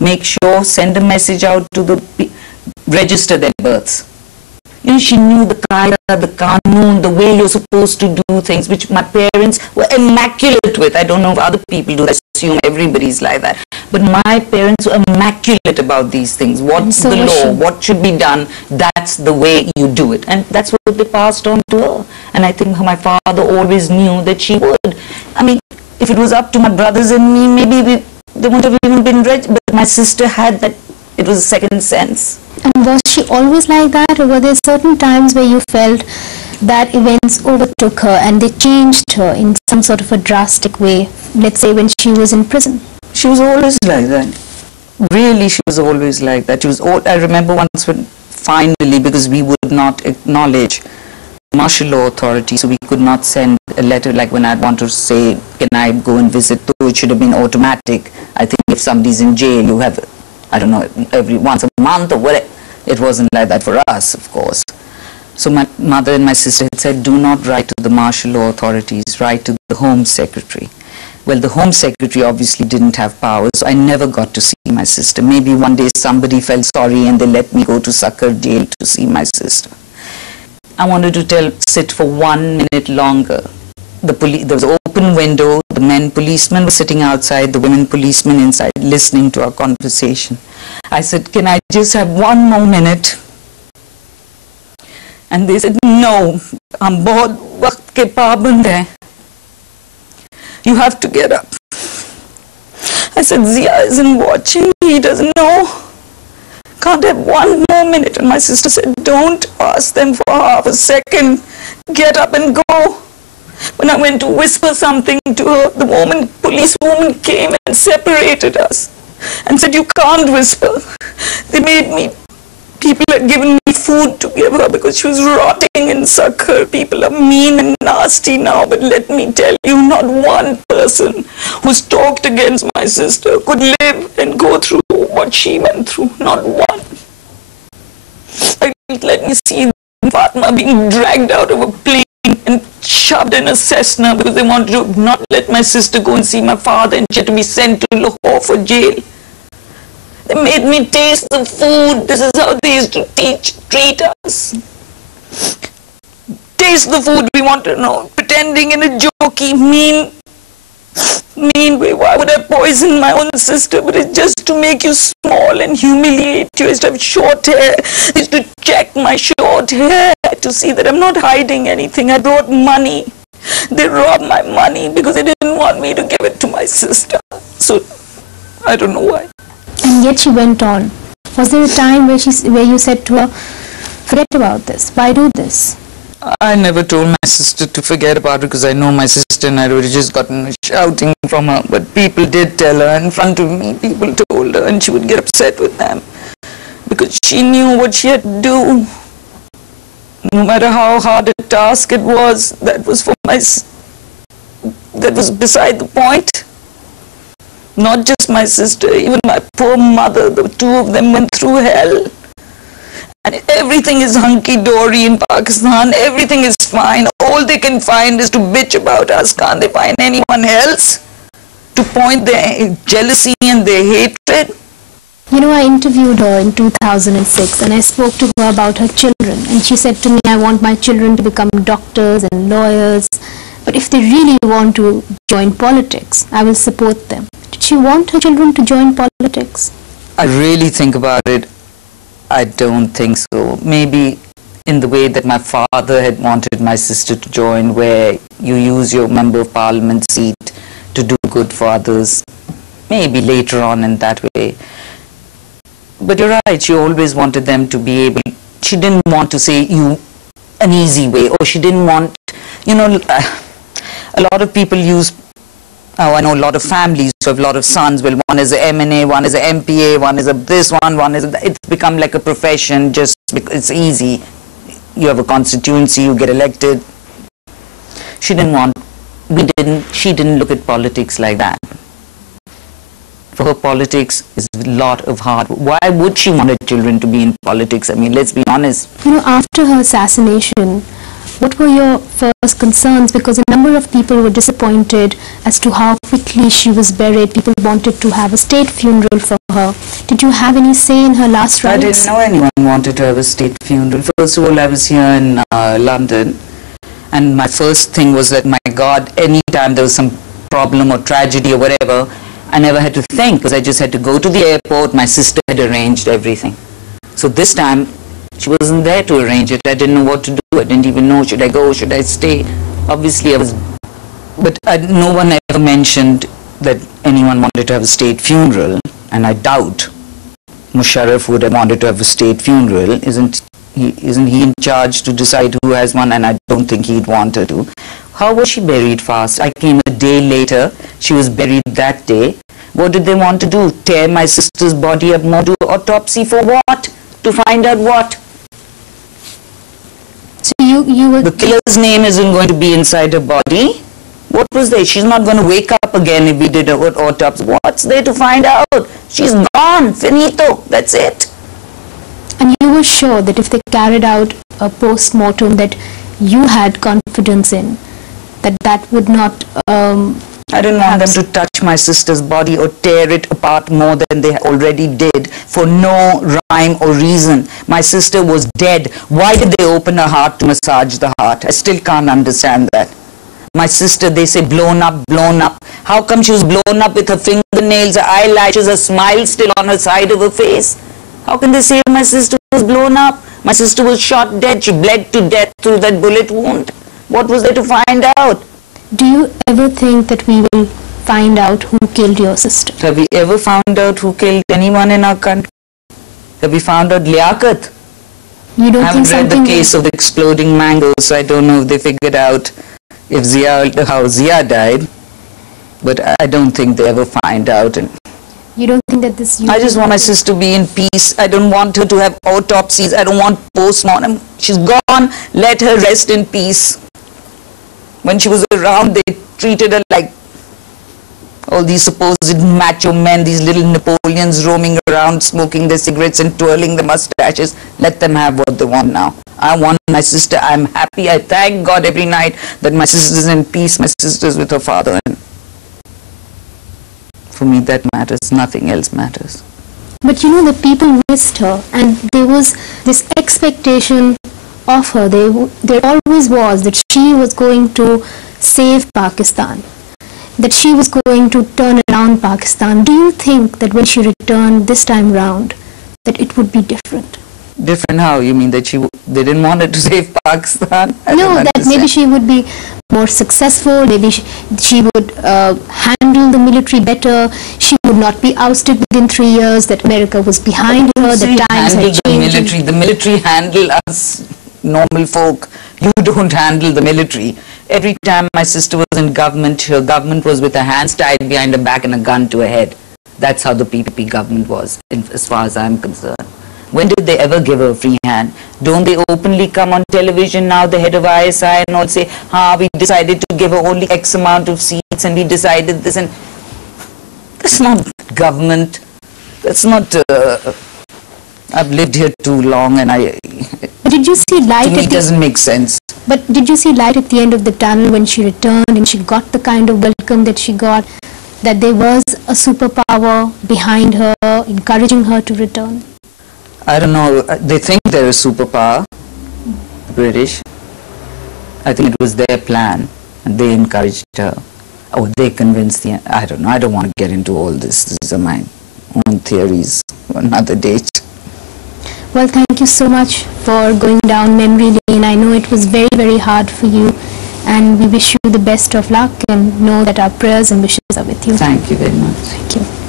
make sure, send a message out to the, register their births. You know, she knew the qaida, the qanoon, the way you're supposed to do things, which my parents were immaculate with. I don't know if other people do. I assume everybody's like that. But my parents were immaculate about these things. What's the law? What should be done? That's the way you do it. And that's what they passed on to her. And I think my father always knew that she would. I mean, if it was up to my brothers and me, maybe they wouldn't have even been rich. But my sister had that. It was a second sense. And was she always like that, or were there certain times where you felt that events overtook her and they changed her in some sort of a drastic way, let's say when she was in prison? She was always like that. Really, she was always like that. She was I remember once when finally, because we would not acknowledge martial law authority, so we could not send a letter like when I'd want to say, can I go and visit, though it should have been automatic. I think if somebody's in jail, you have, I don't know, every once a month or whatever. It wasn't like that for us, of course. So my mother and my sister had said, do not write to the martial law authorities, write to the Home Secretary. Well, the Home Secretary obviously didn't have powers, so I never got to see my sister. Maybe one day somebody felt sorry and they let me go to Sakkar jail to see my sister. I wanted to sit for 1 minute longer. There was an open window, the men policemen were sitting outside, the women policemen inside, listening to our conversation. I said, can I just have 1 more minute? And they said, no, hum bahut waqt ke paband hain. You have to get up. I said, Zia isn't watching, he doesn't know. Can't have 1 more minute. And my sister said, don't ask them for half a second. Get up and go. When I went to whisper something to her, the policewoman came and separated us and said, you can't whisper. They made me, people had given me food to give her because she was rotting in Sakkar. People are mean and nasty now, but let me tell you, not one person who's talked against my sister could live and go through what she went through, not one. Let me see Fatma being dragged out of a plane and shoved in a Cessna because they wanted to not let my sister go and see my father, and she had to be sent to Lahore for jail. They made me taste the food. This is how they used to treat us. Taste the food, we want to know. Pretending in a jokey, mean way. Why would I poison my own sister? But it's just to make you small and humiliate you. I used to have short hair. I used to check my short hair to see that I'm not hiding anything. I brought money. They robbed my money because they didn't want me to give it to my sister. So, I don't know why. And yet she went on. Was there a time where you said to her, forget about this, why do this? I never told my sister to forget about it because I know my sister and I would have just gotten a shouting from her. But people did tell her in front of me, people told her, and she would get upset with them because she knew what she had to do. No matter how hard a task it was, that was beside the point. Not just my sister, even my poor mother, the two of them went through hell. And everything is hunky-dory in Pakistan, everything is fine. All they can find is to bitch about us. Can't they find anyone else to point their jealousy and their hatred? You know, I interviewed her in 2006 and I spoke to her about her children. And she said to me, I want my children to become doctors and lawyers. But if they really want to join politics, I will support them. Did she want her children to join politics? I really think about it. I don't think so. Maybe in the way that my father had wanted my sister to join, where you use your member of parliament seat to do good for others. Maybe later on in that way. But you're right, she always wanted them to be able, she didn't want to say you an easy way, or she didn't want, you know, a lot of people use, I know a lot of families who have a lot of sons, well, one is an MNA, one is an MPA, one is a this one is a, it's become like a profession just because it's easy. You have a constituency, you get elected. She didn't look at politics like that. For her, politics is a lot of hard. Why would she want her children to be in politics? I mean, let's be honest. You know, after her assassination, what were your first concerns? Because a number of people were disappointed as to how quickly she was buried. People wanted to have a state funeral for her. Did you have any say in her last rites? I didn't know anyone wanted to have a state funeral. First of all, I was here in London, and my first thing was that, my God, anytime there was some problem or tragedy or whatever, I never had to think, because I just had to go to the airport. My sister had arranged everything. So this time, she wasn't there to arrange it. I didn't know what to do. I didn't even know, should I go, should I stay? Obviously, I was... But no one ever mentioned that anyone wanted to have a state funeral, and I doubt Musharraf would have wanted to have a state funeral. Isn't he in charge to decide who has one? And I don't think he'd want her to. How was she buried fast? I came a day later. She was buried that day. What did they want to do? Tear my sister's body up more? Do autopsy for what? To find out what? So you were... The killer's name isn't going to be inside her body. What was there? She's not going to wake up again if we did an autopsy. What's there to find out? She's gone. Finito. That's it. And you were sure that if they carried out a post-mortem that you had confidence in, that would not... I didn't want them to touch my sister's body or tear it apart more than they already did, for no rhyme or reason. My sister was dead. Why did they open her heart to massage the heart? I still can't understand that. My sister, they say, blown up, blown up. How come she was blown up with her fingernails, her eyelashes, a smile still on her side of her face? How can they say my sister was blown up? My sister was shot dead. She bled to death through that bullet wound. What was there to find out? Do you ever think that we will find out who killed your sister? Have we ever found out who killed anyone in our country? Have we found out Liaquat? You don't I think haven't read the case of the exploding mangoes, so I don't know if they figured out how Zia died, but I don't think they ever find out. And you don't think that this... I just want my sister to be in peace. I don't want her to have autopsies. I don't want post-mortem. She's gone. Let her rest in peace. When she was around, they treated her like all these supposed macho men, these little Napoleons roaming around, smoking their cigarettes and twirling their mustaches. Let them have what they want now. I want my sister. I'm happy. I thank God every night that my sister's in peace. My sister's with her father. And for me, that matters. Nothing else matters. But you know, the people missed her, and there was this expectation of her. There always was that she was going to save Pakistan, that she was going to turn around Pakistan. Do you think that when she returned this time round, that it would be different? Different how? You mean that they didn't want her to save Pakistan? No, that maybe she would be more successful, maybe she would handle the military better, she would not be ousted within 3 years, that America was behind her, the times had changed. The military handle us normal folk. You don't handle the military. Every time my sister was in government, her government was with her hands tied behind her back and a gun to her head. That's how the PPP government was, as far as I'm concerned. When did they ever give her a free hand? Don't they openly come on television now, the head of ISI, and all say, we decided to give her only X amount of seats and we decided this, and that's not government. That's not, I've lived here too long, and did you see light? To me, it doesn't make sense. But did you see light at the end of the tunnel when she returned and she got the kind of welcome that she got, that there was a superpower behind her, encouraging her to return? I don't know. They think they're a superpower, the British. I think it was their plan, and they encouraged her. Or they convinced the... I don't know. I don't want to get into all this. These are my own theories for another date. Well, thank you so much for going down memory lane. I know it was very, very hard for you, and we wish you the best of luck and know that our prayers and wishes are with you. Thank you very much. Thank you.